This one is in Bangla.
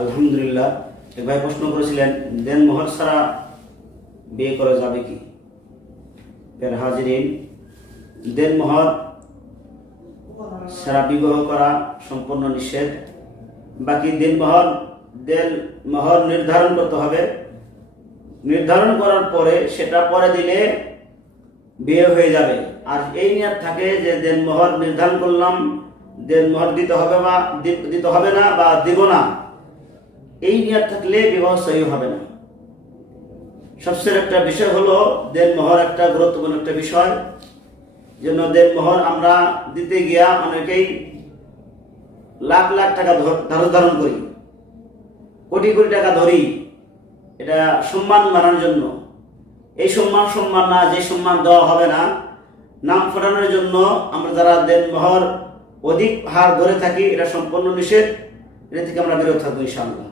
আলহামদুলিল্লাহ। এক ভাই প্রশ্ন করেছিলেন, দেন মোহর ছাড়া বিয়ে করা যাবে কি? এর হাজিরিন, দেন মোহর ছাড়া বিবাহ করা সম্পূর্ণ নিষেধ। বাকি দেন মোহর নির্ধারণ করতে হবে। নির্ধারণ করার পরে সেটা পরে দিলে বিয়ে হয়ে যাবে। আর এই নিয়ত থাকে যে দেন মোহর নির্ধারণ করলাম, দেন মোহর দিতে হবে বা দিতে হবে না বা দিব না, এই নিয়ত থাকলে বিবাহ সহি হবে না। সবচেয়ে একটা বিষয় হলো দেন মোহর একটা গুরুত্বপূর্ণ একটা বিষয়। জন্য দেন মোহর আমরা দিতে গিয়া অনেকেই লাখ লাখ টাকা ধারণ করি, কোটি কোটি টাকা ধরি, এটা সম্মান বাড়ানোর জন্য। এই সম্মান না, যে সম্মান দেওয়া হবে না, নাম ফোটানোর জন্য আমরা যারা দেন মোহর অধিক হার ধরে থাকি, এটা সম্পূর্ণ নিষেধ। এটা থেকে আমরা বিরত থাকবো ইনশাআল্লাহ।